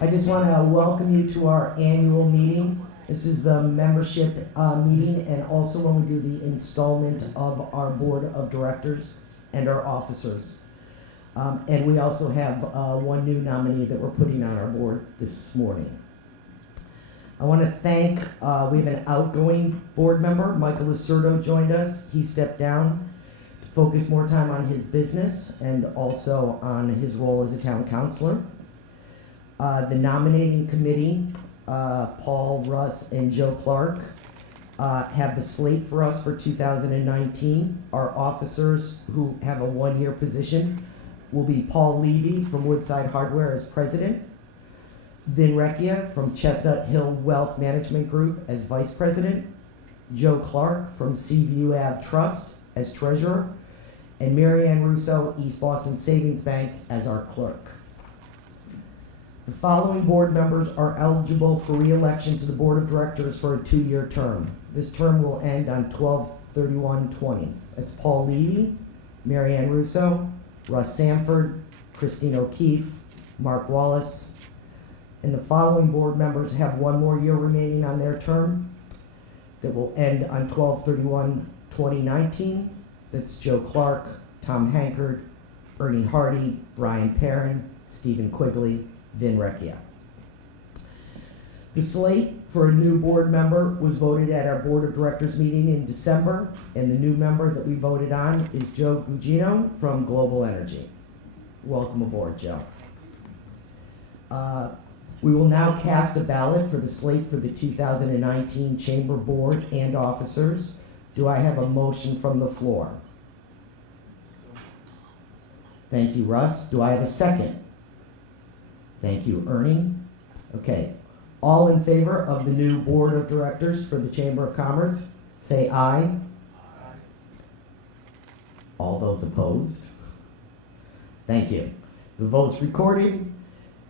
I just want to welcome you to our annual meeting. This is the membership meeting, and also when we do the installment of our board of directors and our officers. And we also have one new nominee that we're putting on our board this morning. I want to thank, we have an outgoing board member, Michael Lacerdo joined us. He stepped down to focus more time on his business and also on his role as a town councilor. The nominating committee, Paul, Russ, and Joe Clark, have the slate for us for 2019. Our officers who have a one-year position will be Paul Levy from Woodside Hardware as president, Vin Recchia from Chestnut Hill Wealth Management Group as vice president, Joe Clark from Seaview Ave Trust as treasurer, and Mary Ann Russo, East Boston Savings Bank, as our clerk. The following board members are eligible for re-election to the board of directors for a 2-year term. This term will end on 12/31/20. That's Paul Levy, Mary Ann Russo, Russ Sanford, Christine O'Keefe, Mark Wallace, and the following board members have 1 more year remaining on their term that will end on 12/31/2019. That's Joe Clark, Tom Hankard, Ernie Hardy, Brian Perrin, Stephen Quigley, Vin Recchia. The slate for a new board member was voted at our board of directors meeting in December, and the new member that we voted on is Joe Gugino from Global Energy. Welcome aboard, Joe. We will now cast a ballot for the slate for the 2019 Chamber Board and officers. Do I have a motion from the floor? Thank you, Russ. Do I have a second? Thank you, Ernie. Okay. All in favor of the new board of directors for the Chamber of Commerce, say aye. Aye. All those opposed? Thank you. The vote's recorded.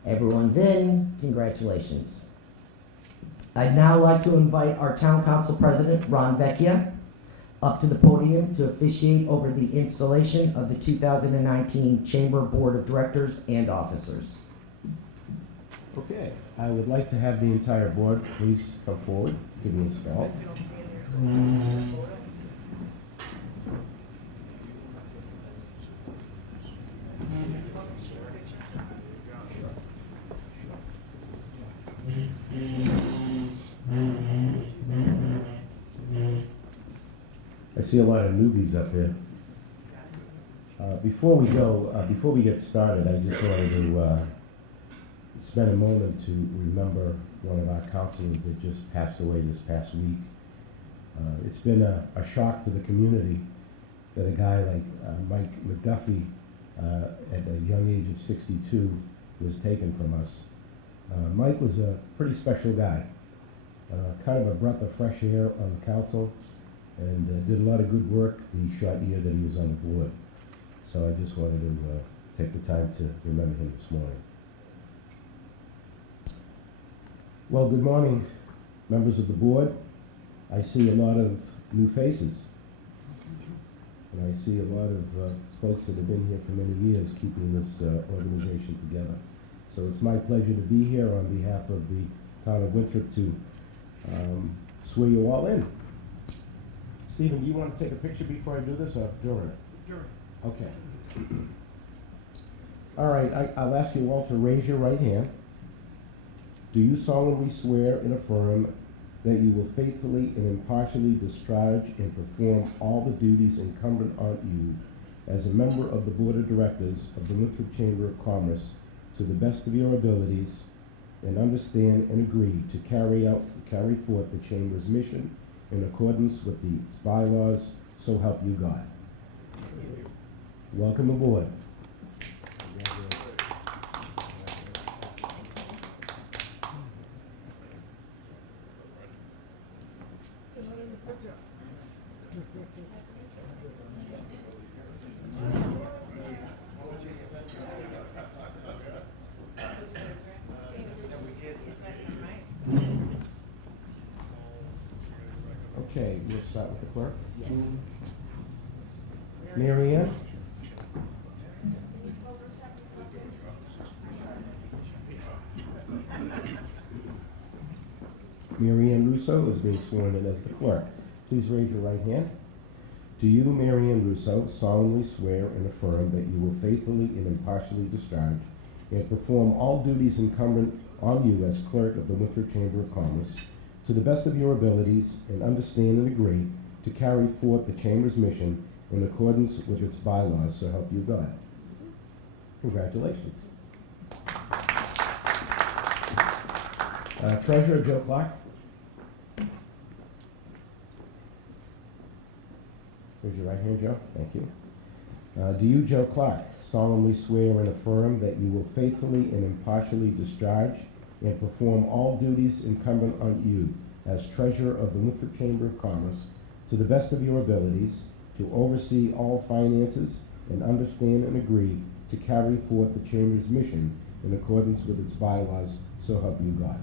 Everyone's in. Congratulations. I'd now like to invite our Town Council President, Ron Vecchia, up to the podium to officiate over the installation of the 2019 Chamber Board of Directors and Officers. Okay, I would like to have the entire board please come forward, give me a spell. I see a lot of newbies up here. Before we get started, I just wanted to spend a moment to remember one of our councilors that just passed away this past week. It's been a shock to the community that a guy like Mike McDuffie, at a young age of 62, was taken from us. Mike was a pretty special guy, kind of a breath of fresh air on the council, and did a lot of good work the short year that he was on the board. So I just wanted to take the time to remember him this morning. Well, good morning, members of the board. I see a lot of new faces, and I see a lot of folks that have been here for many years keeping this organization together. So it's my pleasure to be here on behalf of the town of Winthrop to swear you all in. Stephen, do you want to take a picture before I do this, or during? During. Okay. All right, I'll ask you all to raise your right hand. Do you solemnly swear and affirm that you will faithfully and impartially discharge and perform all the duties incumbent on you as a member of the Board of Directors of the Winthrop Chamber of Commerce to the best of your abilities, and understand and agree to carry forth the Chamber's mission in accordance with the bylaws, so help you God? Welcome aboard. Okay, we'll start with the clerk. Yes. Mary Ann? Mary Ann Russo is being sworn in as the clerk. Please raise your right hand. Do you, Mary Ann Russo, solemnly swear and affirm that you will faithfully and impartially discharge and perform all duties incumbent on you as clerk of the Winthrop Chamber of Commerce to the best of your abilities and understand and agree to carry forth the Chamber's mission in accordance with its bylaws, so help you God? Congratulations. Treasurer Joe Clark. Raise your right hand, Joe. Thank you. Do you, Joe Clark, solemnly swear and affirm that you will faithfully and impartially discharge and perform all duties incumbent on you as treasurer of the Winthrop Chamber of Commerce to the best of your abilities, to oversee all finances and understand and agree to carry forth the Chamber's mission in accordance with its bylaws, so help you God?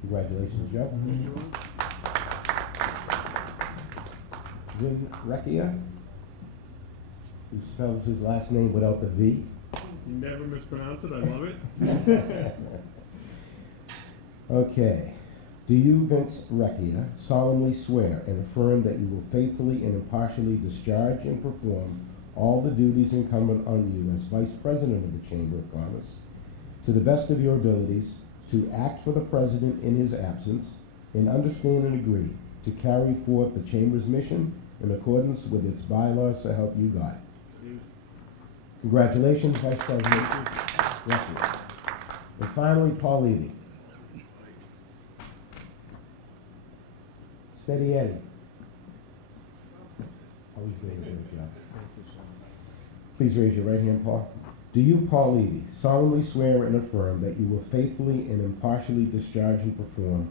Congratulations, Joe. Vin Recchia, who spells his last name without the V. You never mispronounce it, I love it. Okay. Do you, Vince Recchia, solemnly swear and affirm that you will faithfully and impartially discharge and perform all the duties incumbent on you as Vice President of the Chamber of Commerce, to the best of your abilities, to act for the President in his absence, and understand and agree to carry forth the Chamber's mission in accordance with its bylaws, so help you God? Congratulations, Vice President Recchia. And finally, Paul Levy. Steady Eddie. Always doing a good job. Please raise your right hand, Paul. Do you, Paul Levy, solemnly swear and affirm that you will faithfully and impartially discharge and perform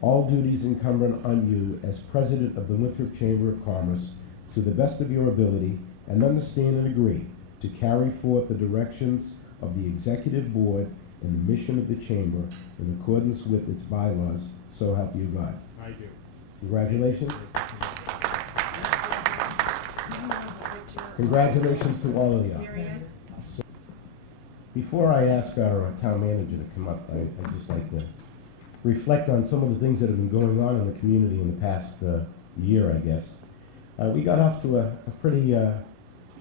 all duties incumbent on you as President of the Winthrop Chamber of Commerce to the best of your ability, and understand and agree to carry forth the directions of the Executive Board and the mission of the Chamber in accordance with its bylaws, so help you God? I do. Congratulations. Congratulations to all of you. So, before I ask our town manager to come up, I'd just like to reflect on some of the things that have been going on in the community in the past year, I guess. We got off to a pretty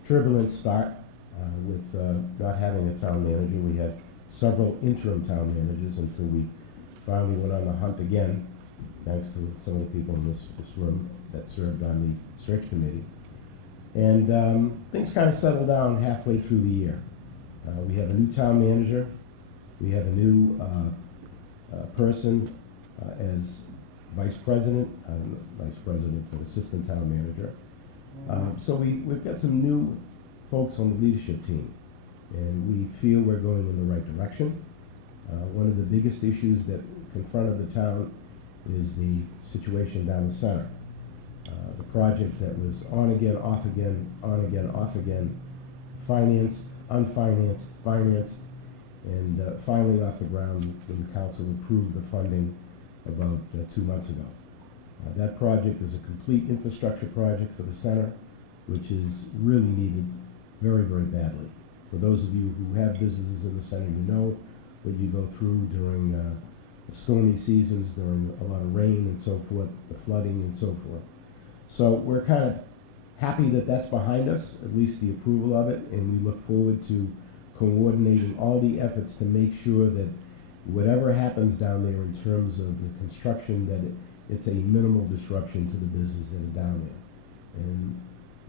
turbulent start with not having a town manager. We had several interim town managers until we finally went on the hunt again, thanks to some of the people in this room that served on the search committee. And things kind of settled down halfway through the year. We have a new town manager. We have a new person as vice president and assistant town manager. So we've got some new folks on the leadership team, and we feel we're going in the right direction. One of the biggest issues that confronted the town is the situation down the center. The project that was on again, off again, on again, off again, financed, unfinanced, financed, and finally off the ground when the council approved the funding about 2 months ago. That project is a complete infrastructure project for the center, which is really needed very, very badly. For those of you who have businesses in the center, you know what you go through during stormy seasons, during a lot of rain and so forth, the flooding and so forth. So we're kind of happy that that's behind us, at least the approval of it, and we look forward to coordinating all the efforts to make sure that whatever happens down there in terms of the construction, that it's a minimal disruption to the business that are down there. And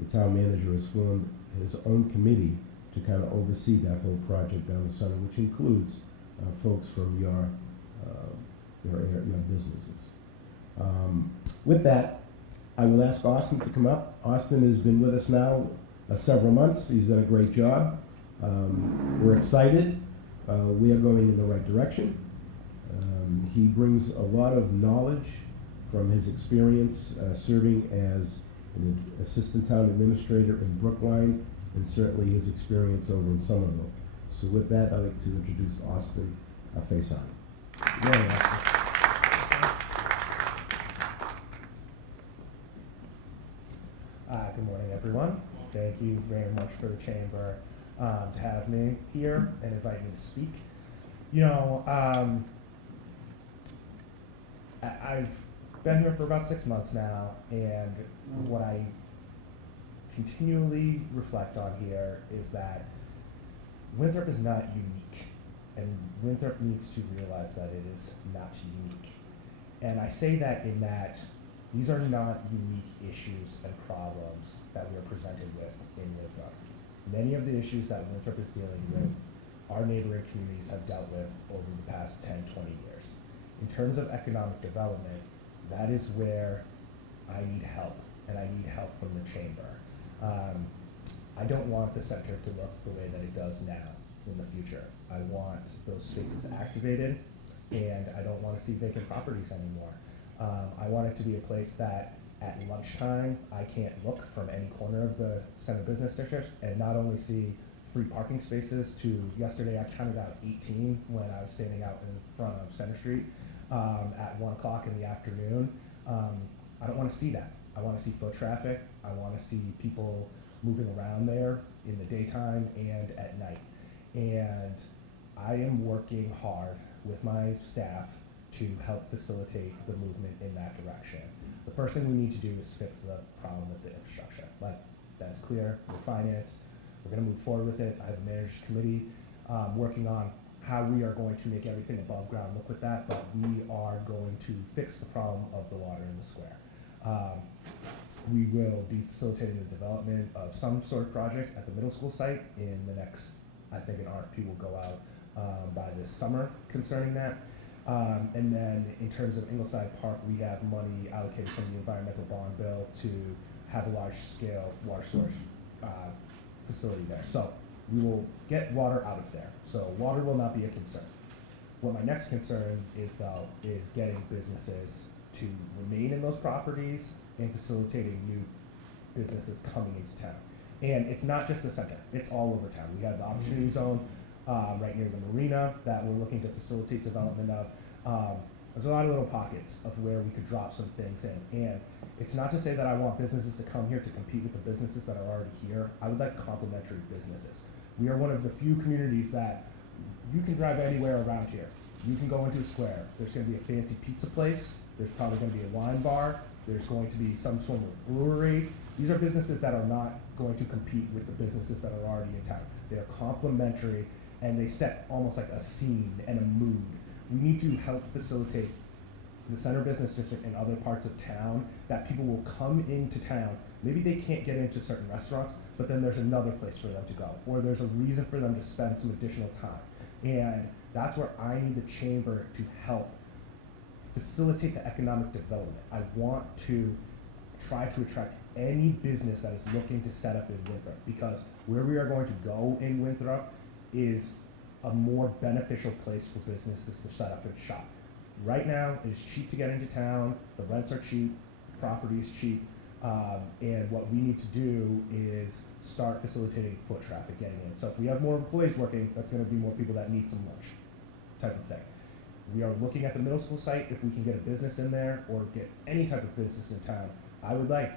the town manager has formed his own committee to kind of oversee that whole project down the center, which includes folks from your businesses. With that, I will ask Austin to come up. Austin has been with us now several months. He's done a great job. We're excited. We are going in the right direction. He brings a lot of knowledge from his experience serving as an assistant town administrator in Brookline, and certainly his experience over in Somerville. So with that, I'd like to introduce Austin Faison. Good morning, Austin. Good morning, everyone. Thank you very much for the chamber to have me here and invite me to speak. You know, I've been here for about 6 months now, and what I continually reflect on here is that Winthrop is not unique, and Winthrop needs to realize that it is not unique. And I say that in that these are not unique issues and problems that we are presented with in Winthrop. Many of the issues that Winthrop is dealing with, our neighboring communities have dealt with over the past 10, 20 years. In terms of economic development, that is where I need help, and I need help from the chamber. I don't want the center to look the way that it does now in the future. I want those spaces activated, and I don't want to see vacant properties anymore. I want it to be a place that at lunchtime, I can't look from any corner of the center business district and not only see free parking spaces to, yesterday I counted out 18 when I was standing out in front of Center Street at 1 o'clock in the afternoon. I don't want to see that. I want to see foot traffic. I want to see people moving around there in the daytime and at night. And I am working hard with my staff to help facilitate the movement in that direction. The first thing we need to do is fix the problem with the infrastructure. Like, that's clear, with finance, we're gonna move forward with it. I have a managers committee working on how we are going to make everything above ground look with that, but we are going to fix the problem of the water in the square. We will be facilitating the development of some sort of project at the middle school site in the next, I think an RFP will go out by this summer concerning that. And then in terms of Ingleside Park, we have money allocated from the environmental bond bill to have a large scale water storage facility there. So we will get water out of there. So water will not be a concern. What my next concern is though, is getting businesses to remain in those properties and facilitating new businesses coming into town. And it's not just the center, it's all over town. We have the opportunity zone right near the marina that we're looking to facilitate development of. There's a lot of little pockets of where we could drop some things in. And it's not to say that I want businesses to come here to compete with the businesses that are already here. I would like complementary businesses. We are one of the few communities that you can drive anywhere around here. You can go into a square. There's going to be a fancy pizza place. There's probably going to be a wine bar. There's going to be some sort of brewery. These are businesses that are not going to compete with the businesses that are already in town. They are complementary, and they set almost like a scene and a mood. We need to help facilitate the center business district and other parts of town that people will come into town. Maybe they can't get into certain restaurants, but then there's another place for them to go, or there's a reason for them to spend some additional time. And that's where I need the chamber to help facilitate the economic development. I want to try to attract any business that is looking to set up in Winthrop, because where we are going to go in Winthrop is a more beneficial place for businesses to set up and shop. Right now, it is cheap to get into town, the rents are cheap, the property is cheap, and what we need to do is start facilitating foot traffic getting in. So if we have more employees working, that's going to be more people that need some lunch, type of thing. We are looking at the middle school site. If we can get a business in there or get any type of business in town, I would like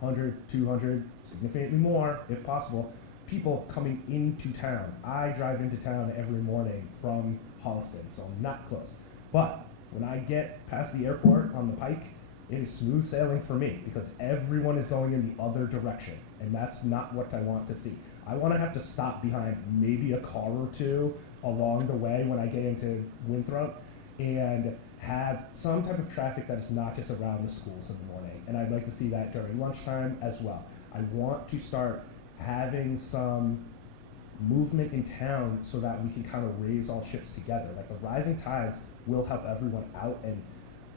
100, 200, significantly more, if possible, people coming into town. I drive into town every morning from Holliston, so I'm not close. But when I get past the airport on the Pike, it is smooth sailing for me because everyone is going in the other direction, and that's not what I want to see. I want to have to stop behind maybe a car or two along the way when I get into Winthrop and have some type of traffic that is not just around the schools in the morning. And I'd like to see that during lunchtime as well. I want to start having some movement in town so that we can kind of raise all ships together. Like the rising tides will help everyone out, and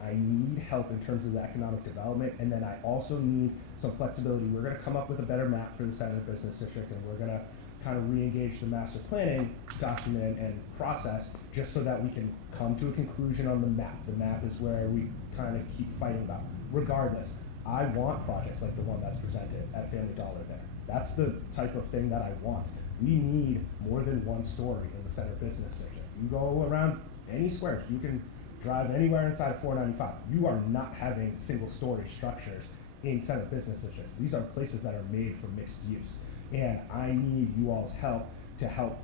I need help in terms of the economic development, and then I also need some flexibility. We're going to come up with a better map for the Center Business District, and we're going to kind of re-engage the master planning document and process just so that we can come to a conclusion on the map. The map is where we kind of keep fighting about. Regardless, I want projects like the one that's presented at Family Dollar there. That's the type of thing that I want. We need more than one story in the Center Business District. You go around any squares, you can drive anywhere inside of 495. You are not having single story structures in Center Business Districts. These are places that are made for mixed use. And I need you all's help to help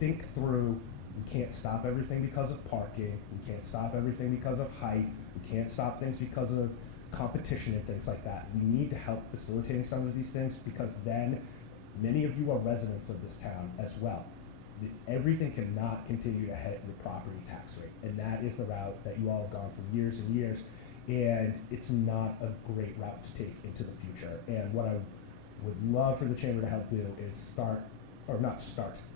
think through We can't stop everything because of parking. We can't stop everything because of height. We can't stop things because of competition and things like that. We need to help facilitating some of these things, because then many of you are residents of this town as well. Everything cannot continue to hit your property tax rate, and that is the route that you all have gone for years and years, and it's not a great route to take into the future. And what I would love for the chamber to help do is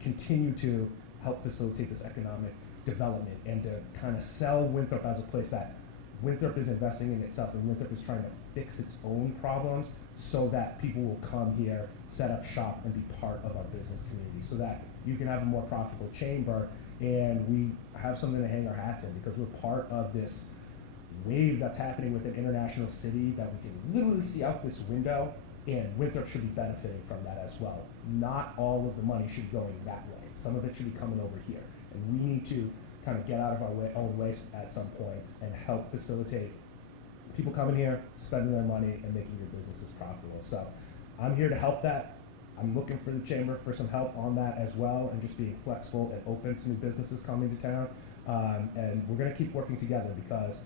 continue to help facilitate this economic development, and to kind of sell Winthrop as a place that Winthrop is investing in itself, and Winthrop is trying to fix its own problems so that people will come here, set up shop, and be part of our business community, so that you can have a more profitable chamber, and we have something to hang our hats in, because we're part of this wave that's happening with an international city that we can literally see out this window, and Winthrop should be benefiting from that as well. Not all of the money should be going that way. Some of it should be coming over here, and we need to kind of get out of our own ways at some points and help facilitate people coming here, spending their money, and making your businesses profitable. So I'm here to help that. I'm looking for the chamber for some help on that as well, and just being flexible and open to new businesses coming to town. And we're going to keep working together, because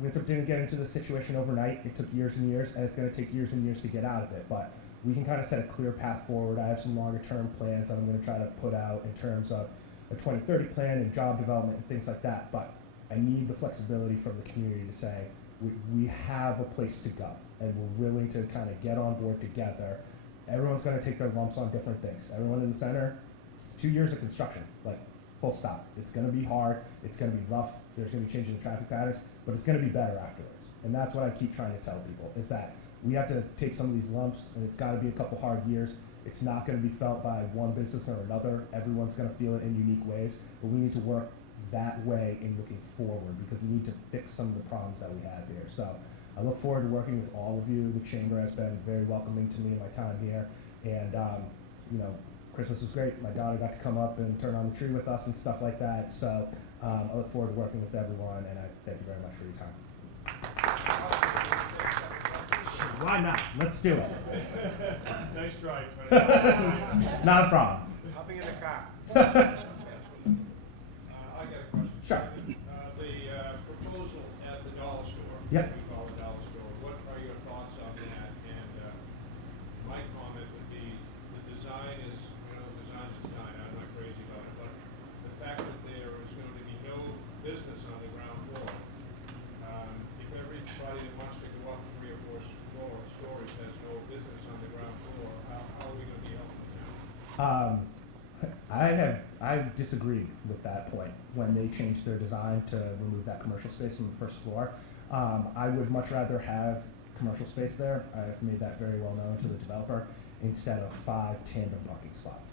Winthrop didn't get into this situation overnight. It took years and years, and it's going to take years and years to get out of it. But we can kind of set a clear path forward. I have some longer term plans that I'm going to try to put out in terms of a 2030 plan and job development and things like that. But I need the flexibility from the community to say, we have a place to go, and we're willing to kind of get on board together. Everyone's going to take their lumps on different things. Everyone in the center, 2 years of construction, like full stop. It's going to be hard. It's going to be rough. There's going to be changes in traffic patterns, but it's going to be better afterwards. And that's what I keep trying to tell people, is that we have to take some of these lumps, and it's got to be a couple hard years. It's not going to be felt by one business or another. Everyone's going to feel it in unique ways, but we need to work that way in looking forward, because we need to fix some of the problems that we have here. So I look forward to working with all of you. The chamber has been very welcoming to me in my time here, and you know, Christmas was great. My daughter got to come up and turn on the tree with us and stuff like that. So I look forward to working with everyone, and I thank you very much for your time. Why not? Let's do it. Nice drive. Not a problem. Hopping in the car. I got a question. Sure. The proposal at the dollar store. Yep. We call it dollar store. What are your thoughts on that? And my comment would be, the design is, design is design. I'm not crazy about it, but the fact that there is going to be no business on the ground floor, if everybody that wants to go up 3 or 4 stories has no business on the ground floor, how are we going to be helping them? I disagreed with that point when they changed their design to remove that commercial space from the first floor. I would much rather have commercial space there. I've made that very well known to the developer, instead of 5 tandem parking spots.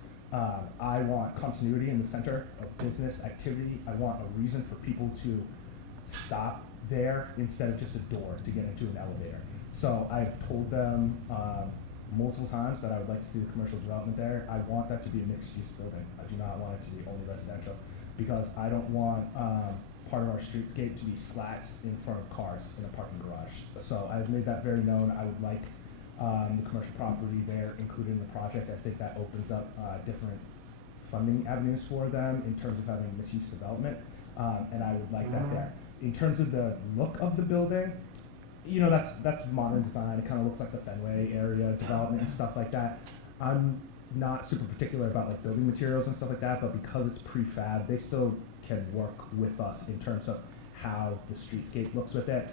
I want continuity in the center of business activity. I want a reason for people to stop there instead of just a door to get into an elevator. So I've told them multiple times that I would like to see the commercial development there. I want that to be a mixed-use building. I do not want it to be only residential, because I don't want part of our streetscape to be slats in front of cars in a parking garage. So I've made that very known. I would like the commercial property there included in the project. I think that opens up different funding avenues for them in terms of having mixed-use development, and I would like that there. In terms of the look of the building, that's modern design. It kind of looks like the Fenway area development and stuff like that. I'm not super particular about like building materials and stuff like that, but because it's prefab, they still can work with us in terms of how the streetscape looks with it.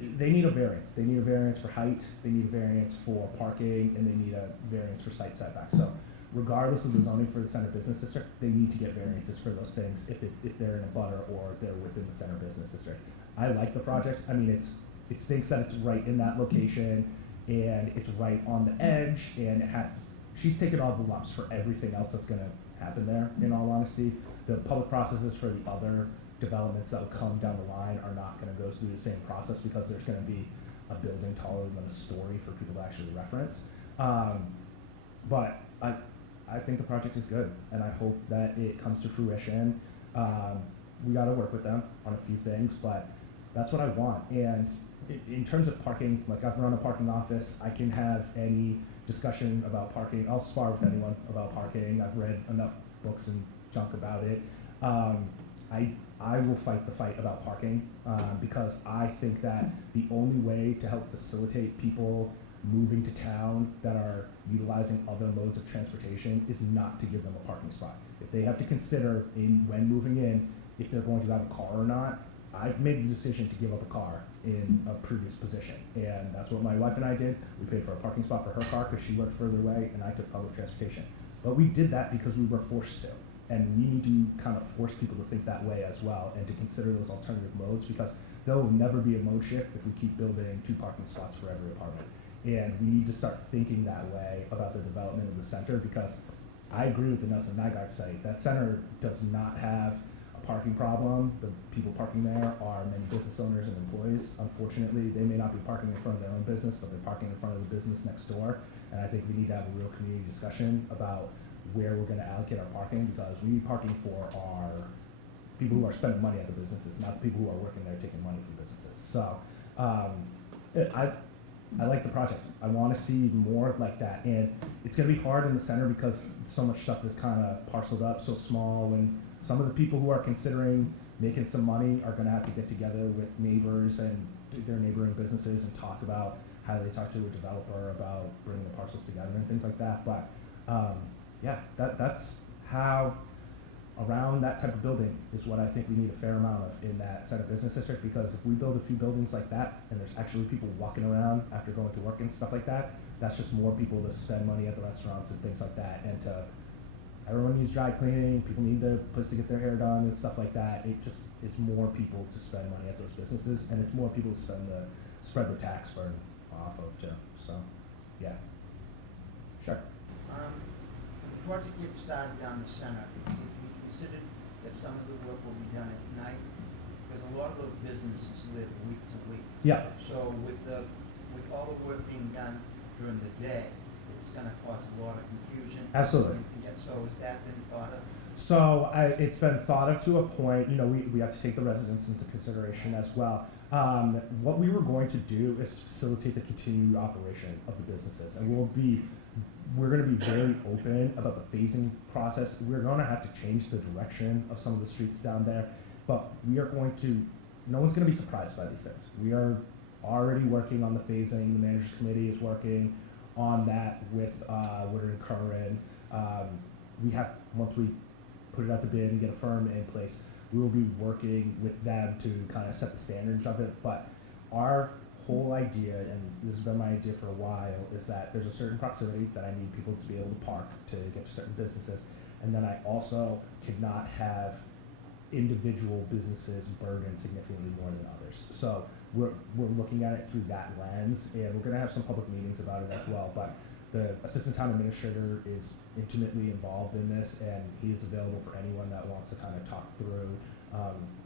They need a variance. They need a variance for height, they need a variance for parking, and they need a variance for site setbacks. So regardless of the zoning for the center business district, they need to get variances for those things if they're in a butter or they're within the center business district. I like the project. I mean, it thinks that it's right in that location, and it's right on the edge, and she's taken all the lumps for everything else that's gonna happen there, in all honesty. The public processes for the other developments that will come down the line are not gonna go through the same process, because there's gonna be a building taller than a story for people to actually reference. But I think the project is good, and I hope that it comes to fruition. We gotta work with them on a few things, but That's what I want. And in terms of parking, like I've run a parking office, I can have any discussion about parking. I'll spar with anyone about parking. I've read enough books and junk about it. I will fight the fight about parking because I think that the only way to help facilitate people moving to town that are utilizing other modes of transportation is not to give them a parking spot. If they have to consider when moving in if they're going to have a car or not, I've made the decision to give up a car in a previous position, and that's what my wife and I did. We paid for a parking spot for her car because she worked further away, and I took public transportation. But we did that because we were forced to, and we need to kind of force people to think that way as well, and to consider those alternative modes, because there will never be a mode shift if we keep building 2 parking spots for every apartment. And we need to start thinking that way about the development of the center, because I agree with the Nelson Nygaard site. That center does not have a parking problem. The people parking there are many business owners and employees. Unfortunately, they may not be parking in front of their own business, but they're parking in front of the business next door. And I think we need to have a real community discussion about where we're going to allocate our parking, because we need parking for our people who are spending money at the businesses, not the people who are working there taking money from businesses. So I like the project. I want to see more like that, and it's going to be hard in the center because so much stuff is kind of parceled up, so small, and some of the people who are considering making some money are going to have to get together with neighbors and their neighboring businesses and talk about how they talk to a developer about bringing the parcels together and things like that. But yeah, that's how around that type of building is what I think we need a fair amount of in that center business district, because if we build a few buildings like that and there's actually people walking around after going to work and stuff like that, that's just more people to spend money at the restaurants and things like that. And everyone needs dry cleaning, people need the place to get their hair done and stuff like that. It's more people to spend money at those businesses, and it's more people to spread the tax burden off of too. So yeah. Sure. The project gets started down the center. Is it to be considered that some of the work will be done at night? Because a lot of those businesses live week to week. Yeah. So with all the work being done during the day, it's gonna cause a lot of confusion. Absolutely. So has that been thought of? So it's been thought of to a point. We have to take the residents into consideration as well. What we were going to do is facilitate the continued operation of the businesses, and we're going to be very open about the phasing process. We're going to have to change the direction of some of the streets down there, but we are going to. No one's going to be surprised by these things. We are already working on the phasing. The managers committee is working on that with Woodard and Curran. We have, once we put it out to bid and get a firm in place, we will be working with them to kind of set the standards of it. But our whole idea, and this has been my idea for a while, is that there's a certain proximity that I need people to be able to park to get to certain businesses, and then I also cannot have individual businesses burden significantly more than others. So we're looking at it through that lens, and we're going to have some public meetings about it as well. But the assistant town administrator is intimately involved in this, and he is available for anyone that wants to kind of talk through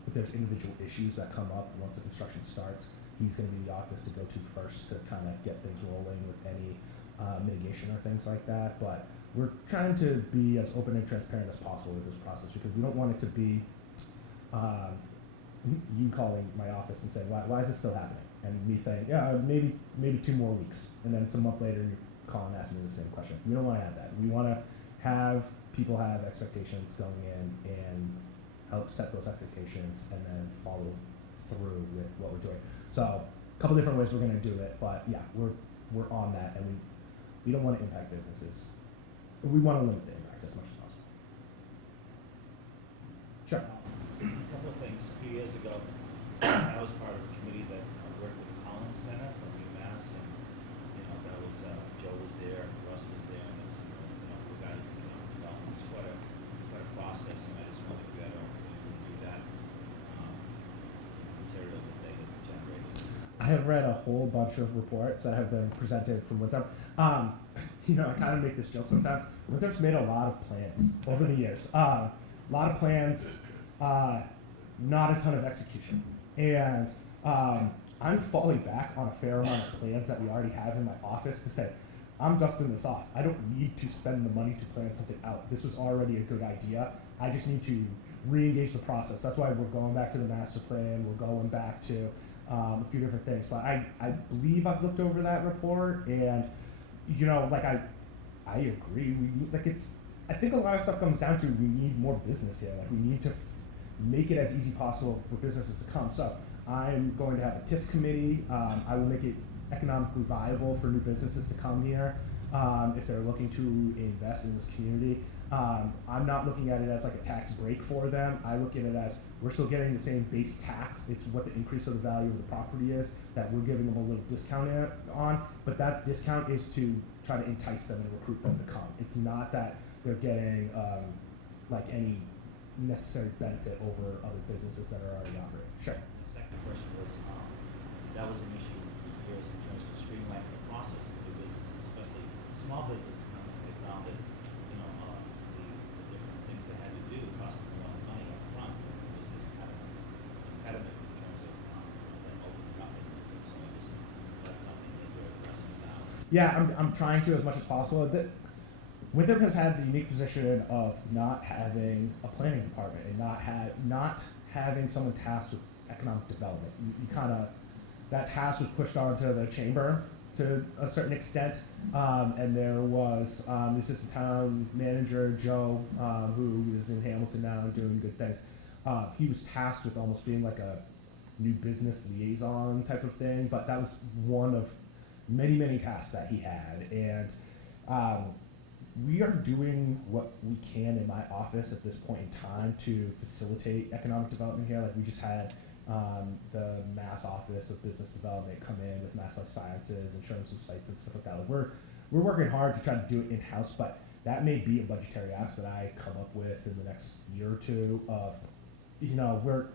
if there's individual issues that come up once the construction starts. He's going to be the office to go to first to kind of get things rolling with any mitigation or things like that. But we're trying to be as open and transparent as possible with this process, because we don't want it to be you calling my office and saying, why is this still happening? And me saying, yeah, maybe 2 more weeks. And then it's a month later, you're calling asking me the same question. We don't want to have that. We want to have people have expectations going in and help set those expectations and then follow through with what we're doing. So a couple different ways we're going to do it, but yeah, we're on that, and we don't want to impact businesses. We want to limit the impact as much as possible. Sure. A couple of things. A few years ago, I was part of a committee that worked with the Collins Center from UMass, and that was Joe was there, Russ was there, and we got development. It's quite a process, and I just wanted to get an opportunity to review that material that they had generated. I have read a whole bunch of reports that have been presented from Winthrop. I kind of make this joke sometimes. Winthrop's made a lot of plans over the years. A lot of plans, not a ton of execution. And I'm falling back on a fair amount of plans that we already have in my office to say, I'm dusting this off. I don't need to spend the money to plan something out. This was already a good idea. I just need to re-engage the process. That's why we're going back to the master plan. We're going back to a few different things. But I believe I've looked over that report, and you know, like I agree. We need, like it's. I think a lot of stuff comes down to we need more business here. Like we need to make it as easy possible for businesses to come. So I'm going to have a TIF committee. I will make it economically viable for new businesses to come here if they're looking to invest in this community. I'm not looking at it as like a tax break for them. I look at it as we're still getting the same base tax. It's what the increase of the value of the property is that we're giving them a little discount on, but that discount is to try to entice them and recruit them to come. It's not that they're getting like any necessary benefit over other businesses that are already operating. Sure. The second question was, that was an issue for years in terms of streamlining the process of new businesses, especially small businesses. They found that, you know, the different things they had to do cost them a lot of money up front. It was this kind of impediment in terms of them opening up. So that's something that you're addressing now. Yeah, I'm trying to as much as possible. Winthrop has had the unique position of not having a planning department and not having someone tasked with economic development. You kind of, that task was pushed onto the chamber to a certain extent, and there was the assistant town manager, Joe, who is in Hamilton now and doing good things. He was tasked with almost being like a new business liaison type of thing, but that was one of many, many tasks that he had. And we are doing what we can in my office at this point in time to facilitate economic development here. Like we just had the Mass Office of Business Development come in with Mass Life Sciences and show them some sites and stuff like that. Like we're working hard to try to do it in-house, but that may be a budgetary ask that I come up with in the next year or two of, you know, we're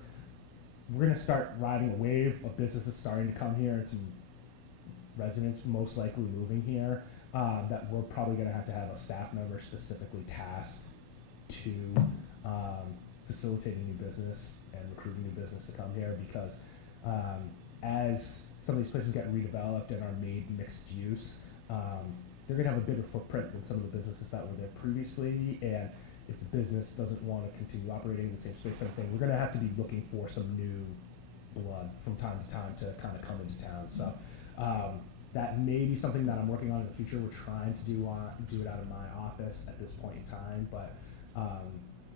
gonna start riding a wave of businesses starting to come here and some residents most likely moving here. That we're probably going to have a staff member specifically tasked to facilitating new business and recruiting new business to come here, because as some of these places get redeveloped and are made mixed use, they're going to have a bigger footprint than some of the businesses that were there previously. And if the business doesn't want to continue operating in the same space, everything, we're going to have to be looking for some new blood from time to time to kind of come into town. So that may be something that I'm working on in the future. We're trying to do it out of my office at this point in time, but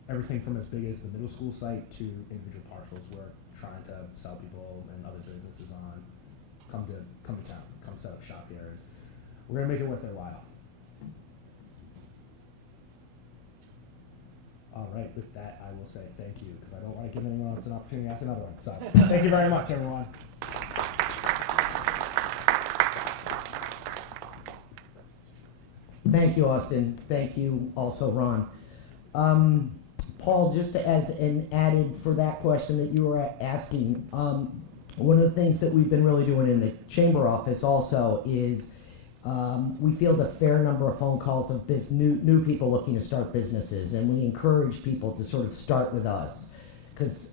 everything from as big as the middle school site to individual parcels, we're trying to sell people and other businesses on, come to town, come set up shop here. We're gonna make it worth their while. All right, with that, I will say thank you, because I don't want to give anyone else an opportunity to ask another one. So thank you very much, everyone. Thank you, Austin. Thank you also, Ron. Paul, just as an added for that question that you were asking, one of the things that we've been really doing in the chamber office also is we field a fair number of phone calls of new people looking to start businesses, and we encourage people to sort of start with us, because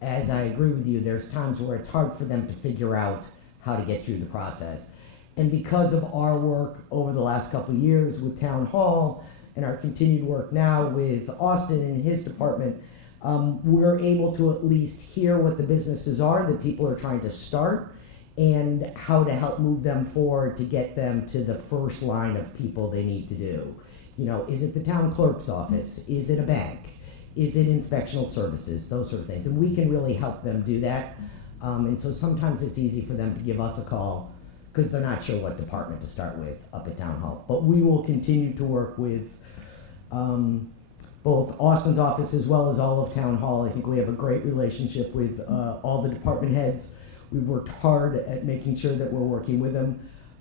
as I agree with you, there's times where it's hard for them to figure out how to get through the process. And because of our work over the last couple of years with Town Hall and our continued work now with Austin and his department, we're able to at least hear what the businesses are that people are trying to start and how to help move them forward to get them to the first line of people they need to do. You know, is it the town clerk's office? Is it a bank? Is it inspectional services? Those sort of things. And we can really help them do that. And so sometimes it's easy for them to give us a call because they're not sure what department to start with up at Town Hall. But we will continue to work with both Austin's office as well as all of Town Hall. I think we have a great relationship with all the department heads. We've worked hard at making sure that we're working with them.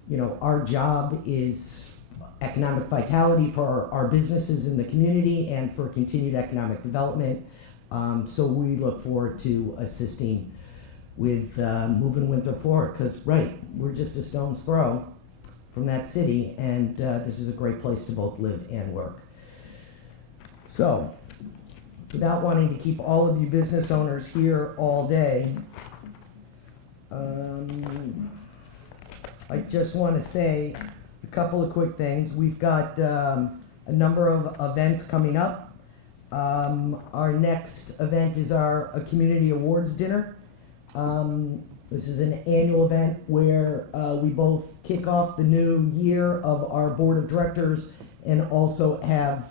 You know, our job is economic vitality for our businesses in the community and for continued economic development. So we look forward to assisting with moving Winthrop forward, because we're just a stone's throw from that city, and this is a great place to both live and work. So, without wanting to keep all of you business owners here all day, I just want to say a couple of quick things. We've got a number of events coming up. Our next event is a community awards dinner. This is an annual event where we both kick off the new year of our board of directors and also have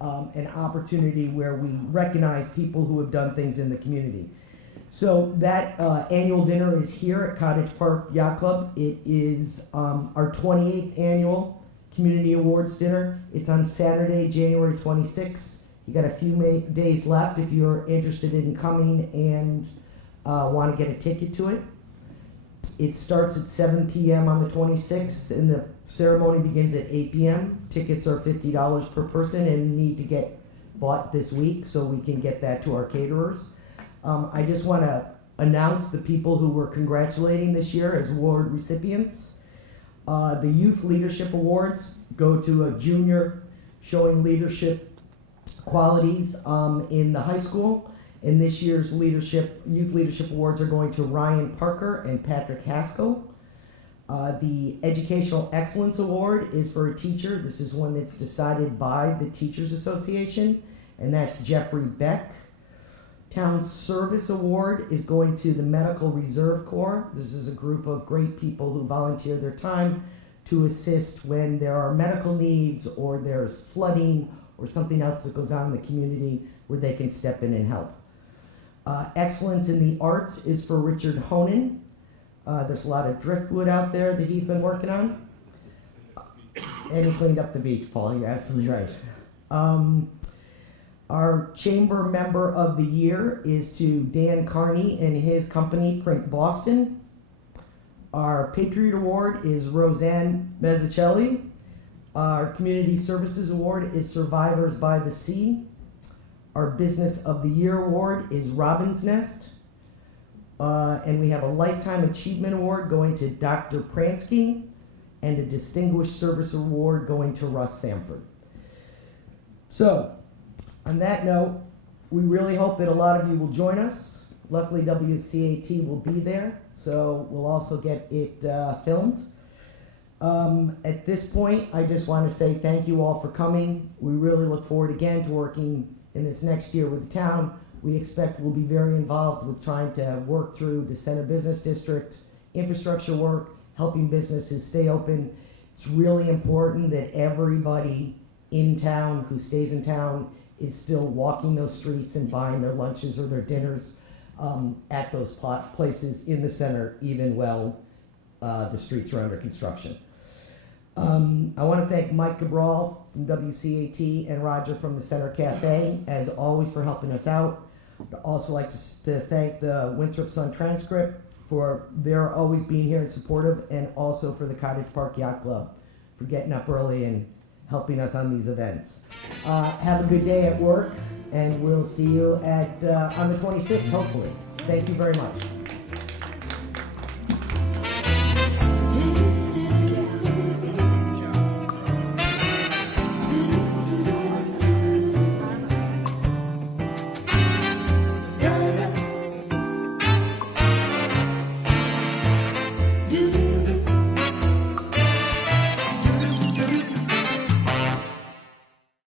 an opportunity where we recognize people who have done things in the community. So that annual dinner is here at Cottage Park Yacht Club. It is our 28th annual community awards dinner. It's on Saturday, January 26th. You got a few days left if you're interested in coming and want to get a ticket to it. It starts at 7 p.m. on the 26th and the ceremony begins at 8 p.m. Tickets are $50 per person and need to get bought this week so we can get that to our caterers. I just want to announce the people who we're congratulating this year as award recipients. The Youth Leadership Awards go to a junior showing leadership qualities in the high school. And this year's Youth Leadership Awards are going to Ryan Parker and Patrick Haskell. The Educational Excellence Award is for a teacher. This is one that's decided by the Teachers Association, and that's Jeffrey Beck. Town Service Award is going to the Medical Reserve Corps. This is a group of great people who volunteer their time to assist when there are medical needs or there's flooding or something else that goes on in the community where they can step in and help. Excellence in the Arts is for Richard Honan. There's a lot of driftwood out there that he's been working on. And he cleaned up the beach, Paul, you're absolutely right. Our chamber member of the year is to Dan Carney and his company, Print Boston. Our Patriot Award is Roseanne Mazzucchelli. Our Community Services Award is Survivors by the Sea. Our Business of the Year Award is Robin's Nest. And we have a Lifetime Achievement Award going to Dr. Pransky and a Distinguished Service Award going to Russ Samford. So, on that note, we really hope that a lot of you will join us. Luckily, WCAT will be there, so we'll also get it filmed. At this point, I just want to say thank you all for coming. We really look forward again to working in this next year with the town. We expect we'll be very involved with trying to work through the Center Business District, infrastructure work, helping businesses stay open. It's really important that everybody in town who stays in town is still walking those streets and buying their lunches or their dinners at those places in the center, even while the streets are under construction. I want to thank Mike Cabral from WCAT and Roger from the Center Cafe, as always, for helping us out. I'd also like to thank the Winthrop Sun Transcript for their always being here and supportive, and also for the Cottage Park Yacht Club for getting up early and helping us on these events. Have a good day at work, and we'll see you on the 26th, hopefully. Thank you very much.